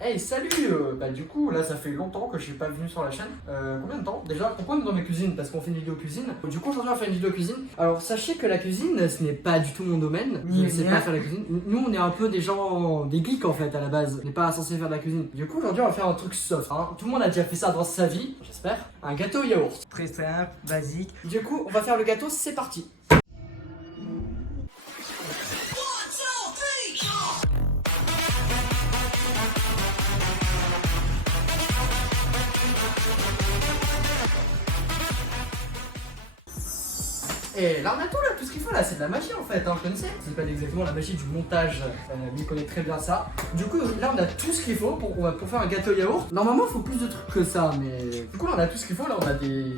Hey salut Bah du coup là ça fait longtemps que je suis pas venu sur la chaîne. Combien de temps déjà? Pourquoi on est dans mes cuisines? Parce qu'on fait une vidéo cuisine. Du coup aujourd'hui on va faire une vidéo cuisine. Alors sachez que la cuisine ce n'est pas du tout mon domaine. Je ne sais pas faire la cuisine. Nous on est un peu des gens, des geeks en fait à la base. On n'est pas censé faire de la cuisine. Du coup aujourd'hui on va faire un truc soft hein. Tout le monde a déjà fait ça dans sa vie, j'espère. Un gâteau yaourt. Très simple, basique. Du coup on va faire le gâteau, c'est parti. Et là on a tout là, tout ce qu'il faut là, c'est de la magie en fait, hein, vous connaissez? C'est pas exactement la magie du montage, lui il connaît très bien ça. Du coup là on a tout ce qu'il faut pour faire un gâteau yaourt. Normalement il faut plus de trucs que ça, mais du coup là on a tout ce qu'il faut, là on a des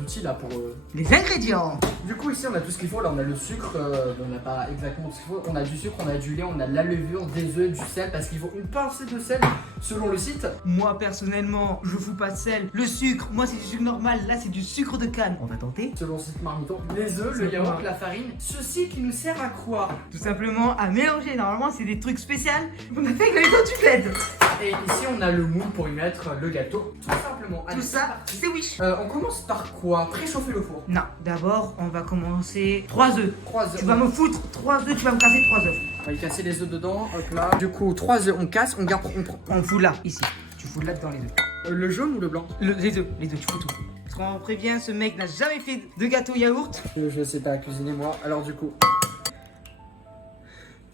outils là pour... Les ingrédients. Du coup ici on a tout ce qu'il faut, là on a le sucre, on n'a pas exactement tout ce qu'il faut. On a du sucre, on a du lait, on a de la levure, des œufs, du sel, parce qu'il faut une pincée de sel selon le site. Moi personnellement, je fous pas de sel. Le sucre, moi c'est du sucre normal, là c'est du sucre de canne. On va tenter. Selon le site Marmiton, les œufs, le yaourt, la farine, ceci qui nous sert à quoi? Tout simplement à mélanger. Normalement c'est des trucs spéciaux. On a fait avec le gâteau du bled. Et ici on a le moule pour y mettre le gâteau, tout simplement. Allez, Tout ça, c'est Wish. on commence par quoi? Préchauffer le four. Non, d'abord on va commencer 3 œufs. 3 œufs. Tu vas me foutre 3 œufs, tu vas me casser 3 œufs. On va y casser les œufs dedans, hop là. Du coup 3 œufs, on casse, on garde, on prend. On fout là, ici. Tu fous là dedans les œufs. Le jaune ou le blanc? Les deux, tu fous tout. Parce qu'on prévient, ce mec n'a jamais fait de gâteau yaourt. Je sais pas cuisiner moi, alors du coup...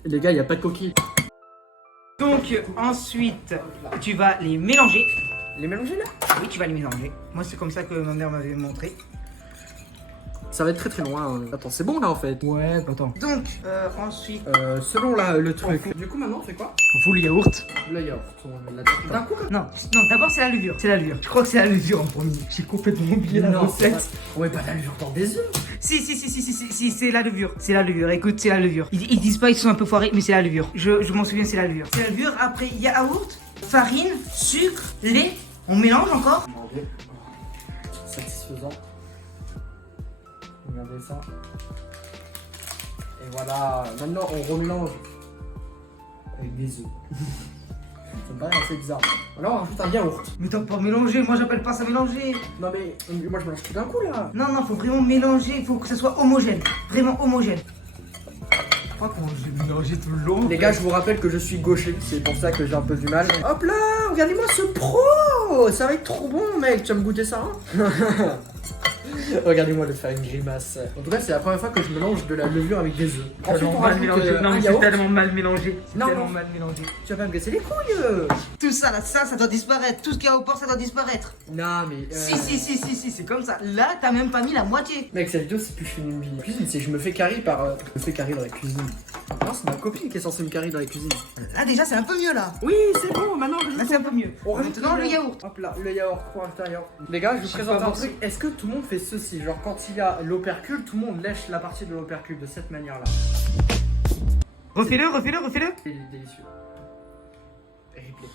Les gars, il n'y a pas de coquille. Donc ensuite, tu vas les mélanger. Les mélanger là? Oui, tu vas les mélanger. Moi, c'est comme ça que ma mère m'avait montré. Ça va être très loin. Attends, c'est bon là en fait. Ouais, attends. Donc, ensuite, selon le truc. Du coup, maintenant on fait quoi? on fout le yaourt. Le yaourt. On met d'un coup comme... Non, d'abord c'est la levure. C'est la levure. Je crois que c'est la levure en premier. J'ai complètement oublié la recette. On met pas de la levure dans des œufs. Si, c'est la levure. C'est la levure. Écoute, c'est la levure. Ils disent pas, ils sont un peu foirés, mais c'est la levure. Je m'en souviens, c'est la levure. C'est la levure. Après, yaourt, farine, sucre, lait. On mélange encore. Satisfaisant. Regardez ça. Et voilà. Maintenant, on remélange avec des œufs. Ça me paraît assez bizarre. Alors, on rajoute un yaourt. Mais t'as pas mélangé. Moi, j'appelle pas ça mélanger. Non, mais moi, je mélange tout d'un coup là. Non, faut vraiment mélanger. Il faut que ça soit homogène. Vraiment homogène. Je crois qu'on j'ai mélangé tout le long. Les gars, je vous rappelle que je suis gaucher. C'est pour ça que j'ai un peu du mal. Hop là, regardez-moi ce pro. Ça va être trop bon, mec. Tu vas me goûter ça hein? Regardez-moi le faire une grimace. En tout cas, c'est la première fois que je mélange de la levure avec des œufs. Ensuite, on rajoute Non, un mais c'est yaourt. tellement mal mélangé. Non, Tellement non. mal mélangé. Tu vas pas me casser les couilles. Tout ça là, ça doit disparaître. Tout ce qu'il y a au port, ça doit disparaître. Non, mais. Si, c'est comme ça. Là, t'as même pas mis la moitié. Mec, cette vidéo, c'est plus que je fais une cuisine, c'est que je me fais carry par. Je me fais carry dans la cuisine. Non, c'est ma copine qui est censée me carry dans la cuisine. Là, déjà, c'est un peu mieux là. Oui, c'est bon, maintenant. Là, c'est un peu mieux. On rajoute Maintenant, le yaourt. Hop là, le yaourt pour l'intérieur. Les gars, je vous Je sais présente pas un voir truc. Est-ce que tout le monde fait ceci? Genre, quand il y a l'opercule, tout le monde lèche la partie de l'opercule de cette manière-là. Refais-le. C'est délicieux. Et replay.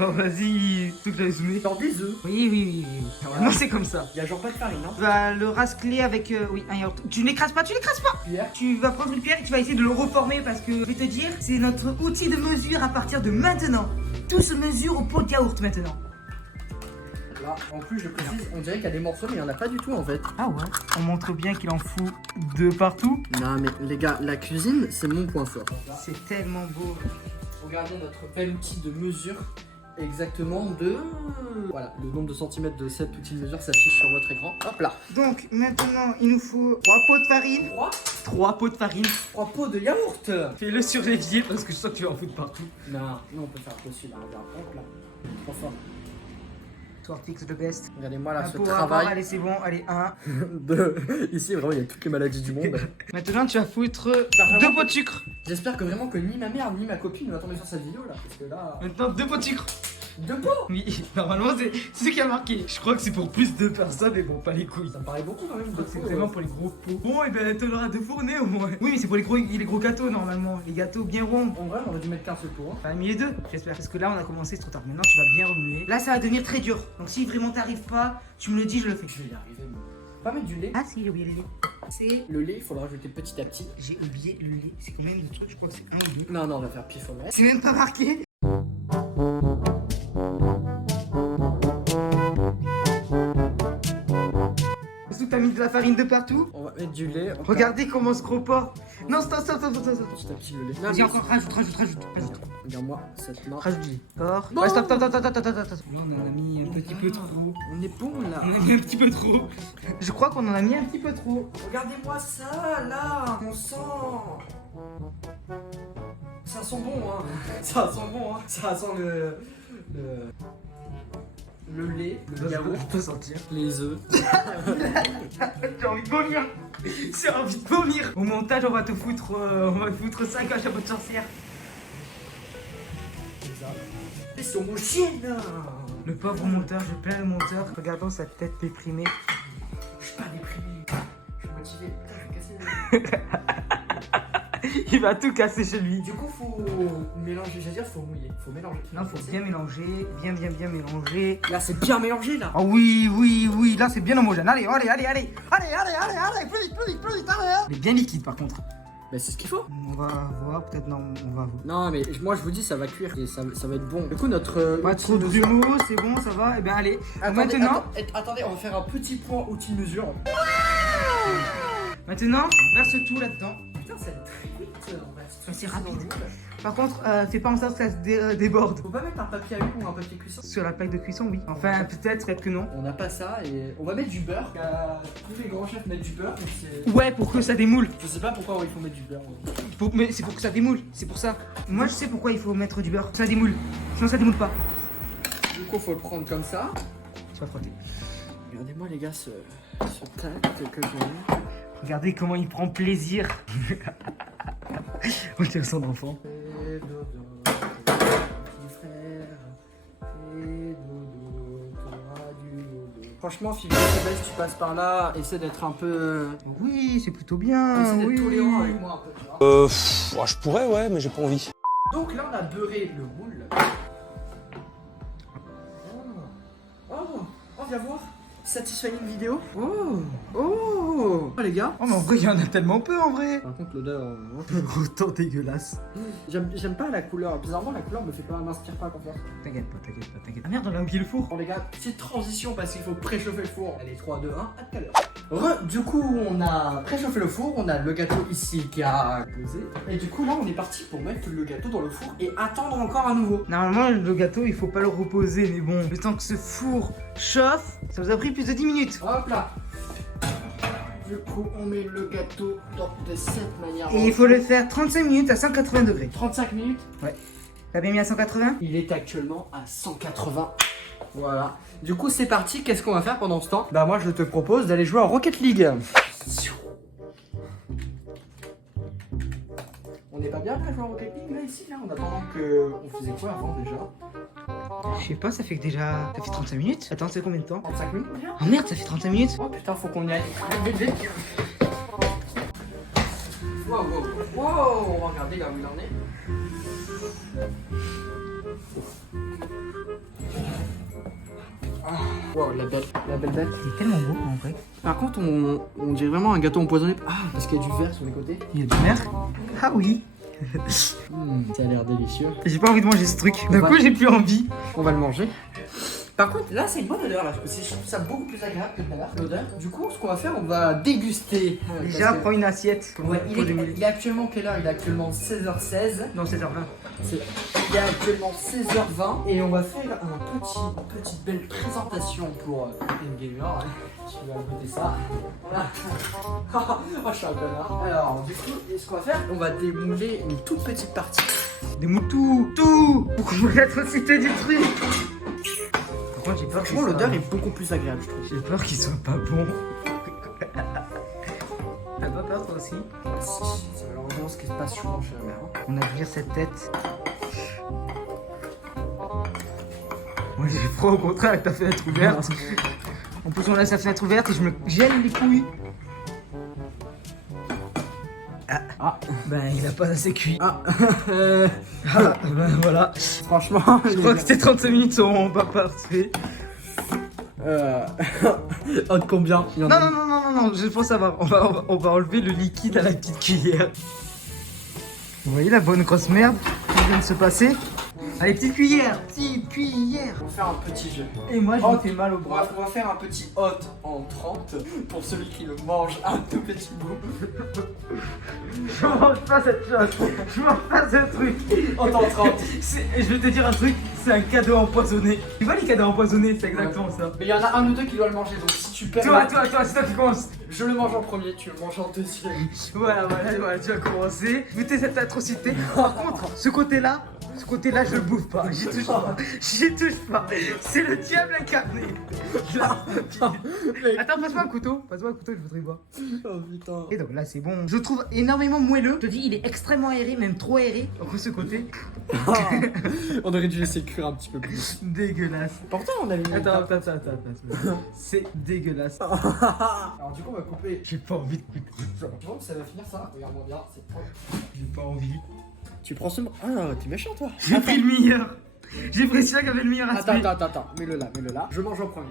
Oh, vas-y, tout que j'avais zoomé. Dans des œufs. Oui. Normalement, c'est comme ça. Il y a genre pas de farine, hein? Tu vas le rascler avec un yaourt. Tu l'écrases pas. Pierre. Tu vas prendre une pierre et tu vas essayer de le reformer parce que je vais te dire, c'est notre outil de mesure à partir de maintenant. Tout se mesure au pot de yaourt maintenant. Là, en plus, je précise, on dirait qu'il y a des morceaux, mais il y en a pas du tout en fait. Ah ouais. On montre bien qu'il en fout de partout. Non, mais les gars, la cuisine, c'est mon point fort. C'est tellement beau. Regardez notre bel outil de mesure. Exactement de... Voilà, le nombre de centimètres de cet outil de mesure s'affiche sur votre écran. Hop là. Donc maintenant, il nous faut 3 pots de farine. 3 pots de farine. 3 pots de yaourt. Fais-le sur l'évier parce que je sens que tu vas en foutre partout. Non, on peut faire dessus là, regarde. Hop là. Trop fort. Toi, fixe the best. Regardez-moi là Un ce pot à travail. avoir, allez, c'est bon, allez, 1. Ici, vraiment, il y a toutes les maladies du monde. Maintenant, tu vas foutre 2 pots de sucre. J'espère que vraiment que ni ma mère ni ma copine ne va tomber sur cette vidéo là. Parce que là... Maintenant, 2 pots de sucre. 2 pots. Oui, normalement, c'est ce qui a marqué. Je crois que c'est pour plus de personnes, mais bon, pas les couilles. Ça me paraît beaucoup quand même. C'est vraiment pour les gros pots. Bon, et ben, t'en auras 2 fournées au moins. Oui, mais c'est pour les gros gâteaux normalement. Les gâteaux bien ronds. En vrai, on aurait dû mettre qu'un seul pot. Hein. T'as mis les 2, j'espère. Parce que là, on a commencé trop tard. Maintenant, tu vas bien remuer. Là, ça va devenir très dur. Donc, si vraiment t'arrives pas, tu me le dis, je le fais. Je vais y arriver. Pas mettre du lait. Ah, si, j'ai oublié le lait. C'est... Le lait, il faut le rajouter petit à petit. J'ai oublié le lait. C'est combien de trucs? Je crois que c'est 1 ou 2. Non, non, on va faire pif au mettre. C'est même pas marqué. Surtout t'as mis de la farine de partout. On va mettre du lait. Regardez comment se comporte. Non, stop. Petit à petit le lait. Vas-y, encore, rajoute. Regarde-moi, cette marque. Rajoute du lait. D'accord. Bon. Ouais, stop. Là, on en a mis un petit peu trop. On est bon là. On en a mis un petit peu trop. Je crois qu'on en a mis un petit peu trop. Regardez-moi ça là. On sent. Ça sent bon, hein. Ça sent bon, hein. Ça sent le lait, le yaourt, Je peux sentir. les œufs. J'ai envie de vomir. J'ai envie de vomir. Au montage, on va te foutre, on va foutre 5 à chapeau de sorcière. Ils sont mon chien là. Le pauvre monteur, je plains le monteur. Regardons sa tête déprimée. Je suis pas déprimé. Je suis motivé. Putain, je vais casser. Il va tout casser chez lui. Du coup, faut mélanger. J'allais dire, faut mouiller. Faut mélanger. Non, faut bien mélanger. Bien mélanger. Là, c'est bien mélangé là. Ah oui. Là, c'est bien homogène. Allez. Plus vite, allez. Il est bien liquide par contre. Bah, c'est ce qu'il faut. On va voir, peut-être non, on va voir. Non, mais moi, je vous dis, ça va cuire et ça va être bon. Du coup, notre. Pas trop de grumeaux, c'est bon, ça va. Eh bien, allez. Maintenant, Attendez, on va faire un petit point outil de mesure. maintenant, verse tout là-dedans. Putain, ça va être très vite. C'est rapide. Par contre, fais pas en sorte que ça se déborde. Faut pas mettre un papier à huile ou un papier cuisson. Sur la plaque de cuisson, oui. Enfin, peut-être que non. On n'a pas ça et on va mettre du beurre. Tous les grands chefs mettent du beurre. Ouais, pour que ça démoule. Je sais pas pourquoi il faut mettre du beurre. Mais c'est pour que ça démoule, c'est pour ça. Moi, je sais pourquoi il faut mettre du beurre. Ça démoule. Sinon, ça démoule pas. Du coup, faut le prendre comme ça. Tu vas frotter. Regardez-moi, les gars, ce tact que j'ai. Regardez comment il prend plaisir. On dirait son enfant. Fais dodo, petit frère. Fais dodo, t'auras du dodo. Franchement, Philippe, tu passes par là. Essaie d'être un peu. Oui, c'est plutôt bien. Essaie d'être Oui. tolérant avec moi un peu, tu vois. Je pourrais, ouais, mais j'ai pas envie. Donc là, on a beurré le moule. Oh, viens voir. Satisfying vidéo. Oh, les gars. Oh, mais en vrai, il y en a tellement peu en vrai. Par contre, l'odeur. Autant dégueulasse. J'aime pas la couleur. Bizarrement, la couleur m'inspire pas confiance. T'inquiète pas. Ah merde, on a oublié le four. Bon, les gars, petite transition parce qu'il faut préchauffer le four. Allez, 3, 2, 1, à tout à l'heure. Du coup, on a préchauffé le four. On a le gâteau ici qui a posé. Et du coup, là, on est parti pour mettre le gâteau dans le four et attendre encore à nouveau. Normalement, le gâteau, il faut pas le reposer, mais bon, le temps que ce four chauffe, ça vous a pris plus de 10 minutes. Hop là. Du coup, on met le gâteau de cette manière. Et il faut le faire 35 minutes à 180 degrés. 35 minutes. Ouais. T'as bien mis à 180? Il est actuellement à 180. Voilà. Du coup, c'est parti. Qu'est-ce qu'on va faire pendant ce temps? Bah, moi, je te propose d'aller jouer à Rocket League. On n'est pas bien là à jouer à Rocket League, là, ici, là, en attendant que. On faisait quoi avant déjà? Je sais pas, ça fait 35 minutes. Attends, c'est combien de temps? 35 minutes déjà? Oh merde, ça fait 35 minutes. Oh putain, faut qu'on y aille. Vite. Wow, on va regarder là où il en est. Wow, la belle bête. Il est tellement beau en vrai. Par contre, on dirait vraiment un gâteau empoisonné. Ah, parce qu'il y a du verre sur les côtés. Il y a du verre. Ah oui. Ça a l'air délicieux. J'ai pas envie de manger ce truc. D'un coup, j'ai plus envie. On va le manger. Par contre, là, c'est une bonne odeur. Là. Je trouve ça beaucoup plus agréable que tout à l'heure. L'odeur. Du coup, ce qu'on va faire, on va déguster. Déjà, prends une assiette. Ouais, il est actuellement quelle heure? Il est actuellement 16h16. Non, 16h20. Il est actuellement 16h20 et on va faire une petite belle présentation pour une gamer. Tu vas goûter ça. Voilà. Oh, je suis un connard. Alors, du coup, ce qu'on va faire, on va démouler une toute petite partie. Démoule tout. Pour qu'on me la cité du truc. Par contre, j'ai peur. Franchement, l'odeur est beaucoup plus agréable, je trouve. J'ai peur qu'il soit pas bon. T'as pas peur toi aussi? C'est malheureusement ce qui se passe souvent chez la mère. On a vu cette tête. Moi j'ai froid au contraire avec ta fenêtre ouverte. En plus on laisse la fenêtre ouverte et je me gèle les couilles. Ben il a pas assez cuit. Ben voilà. Franchement, je crois que ces 35 minutes seront pas parfaits. Oh, de combien? Il y en Non, a- non, je pense savoir. On va enlever le liquide à la petite cuillère. Vous voyez la bonne grosse merde qui vient de se passer? Allez, petite cuillère. On va faire un petit jeu. Et moi, je Oh, me fais mal au bras. On va faire un petit hot en 30 pour celui qui le mange un tout petit bout. Je mange pas cette chose. Je mange pas ce truc. Hot en 30. Je vais te dire un truc, c'est un cadeau empoisonné. Tu vois les cadeaux empoisonnés, c'est exactement ça. Mais il y en a un ou deux qui doivent le manger, donc si tu perds. Toi, c'est toi qui commence. Je le mange en premier, tu le manges en deuxième. Voilà, tu vas commencer. Goûtez cette atrocité. Par contre, ce côté-là, je le bouffe pas. J'y touche pas. C'est le diable incarné. Là. Attends, passe-moi un couteau. Je voudrais voir. Oh putain. Et donc là, c'est bon. Je le trouve énormément moelleux. Je te dis, il est extrêmement aéré, même trop aéré. Donc, ce côté, On aurait dû laisser cuire un petit peu plus. dégueulasse. Pourtant, on avait mis. Attends. C'est dégueulasse. Alors, du coup, on va couper. J'ai pas envie de goûter ça. Bon, ça va finir ça. Regarde-moi bien, c'est propre. J'ai pas envie. Tu prends ce. Ah, t'es méchant, toi. J'ai pris le meilleur. J'ai pris celui qui avait le meilleur aspect. Attends. Mets-le là. Je mange en premier.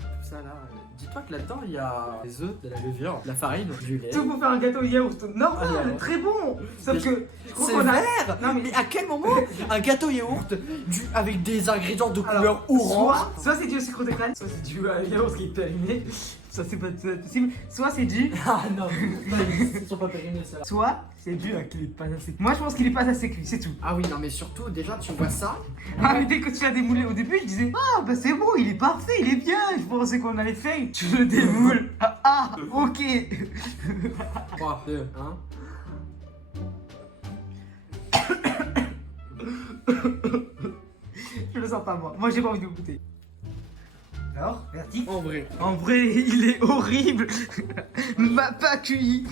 Tout ça là. Dis-toi que là-dedans, il y a des œufs, de la levure, de la farine, du lait. Tout pour faire un gâteau yaourt normal, Ah, yaourt. très bon. Sauf Mais que je trouve C'est qu'on a. vert. Non, mais- Mais à quel moment un gâteau yaourt avec des ingrédients de couleur Alors, orange soit c'est dû au sucre de canne, soit c'est dû à yaourt qui est périmé. Ça c'est pas possible. Soit c'est dû. Ah non, ils sont pas périmés ça. Soit c'est dû à qu'il est pas assez. Moi je pense qu'il est pas assez cuit, c'est tout. Ah oui, non, mais surtout, déjà, tu vois ça. Ah mais dès que tu l'as démoulé au début, je disais ah bah c'est bon, il est parfait, il est bien. Je pensais qu'on allait faire. Tu le démoules. Ah ok. 3, 2, 1. Je le sens pas moi. Moi j'ai pas envie de le goûter. Alors, verdict. En vrai. En vrai, il est horrible. M'a pas cuit.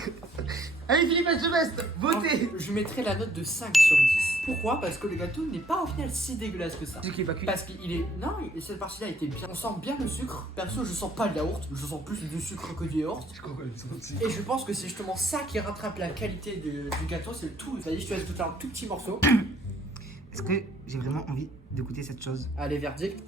Allez Philippe, je veste. Votez. Je mettrai la note de 5 sur 10. Pourquoi? Parce que le gâteau n'est pas au final si dégueulasse que ça. Ce qui est pas cuit. Parce qu'il est. Non, cette partie-là était bien. On sent bien le sucre. Perso, je sens pas le yaourt. Je sens plus du sucre que du yaourt. Je comprends aussi. Et je pense que c'est justement ça qui rattrape la qualité du gâteau. C'est tout. C'est-à-dire, tu vas tout un tout petit morceau. Est-ce que j'ai vraiment envie de goûter cette chose? Allez, verdict.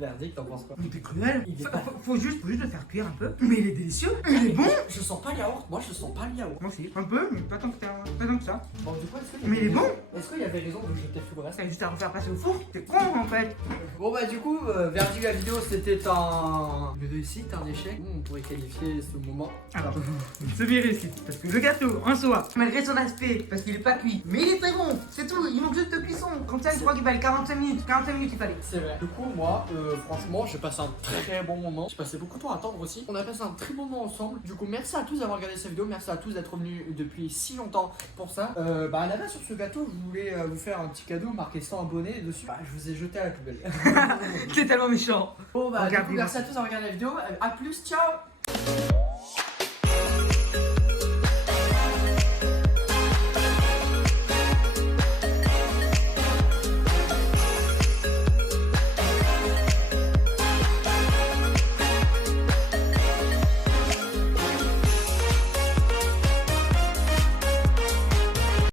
Verdict, t'en penses quoi? Il est cruel. Il est Faut- pas- faut juste le faire cuire un peu. Mais il est délicieux. Il est bon. Je sens pas le yaourt. Moi, je sens pas le yaourt. Moi aussi. Un peu, mais pas tant que ça. Bon, du coup, est-ce que Mais il est bon. Est-ce qu'il y avait raison de jeter tout le reste? T'as juste à refaire passer au four. T'es con en fait. Bon bah du coup, verdict la vidéo, c'était une réussite, un échec. On pourrait qualifier ce moment. Alors, semi-réussite. Parce que le gâteau, en soi, malgré son aspect, parce qu'il est pas cuit, mais il est très bon. C'est tout. Il manque juste de cuisson. Comme ça, je crois qu'il fallait 45 minutes. 45 minutes, il fallait. C'est vrai. Du coup, moi, franchement, j'ai passé un très bon moment. J'ai passé beaucoup de temps à attendre aussi. On a passé un très bon moment ensemble. Du coup, merci à tous d'avoir regardé cette vidéo. Merci à tous d'être venus depuis si longtemps pour ça. Bah, à la base, sur ce gâteau, je voulais vous faire un petit cadeau marqué 100 abonnés dessus. Bah, je vous ai jeté à la poubelle. C'est tellement méchant. Bon, bah, du Regarde, coup, merci à tous d'avoir regardé la vidéo. À plus, ciao!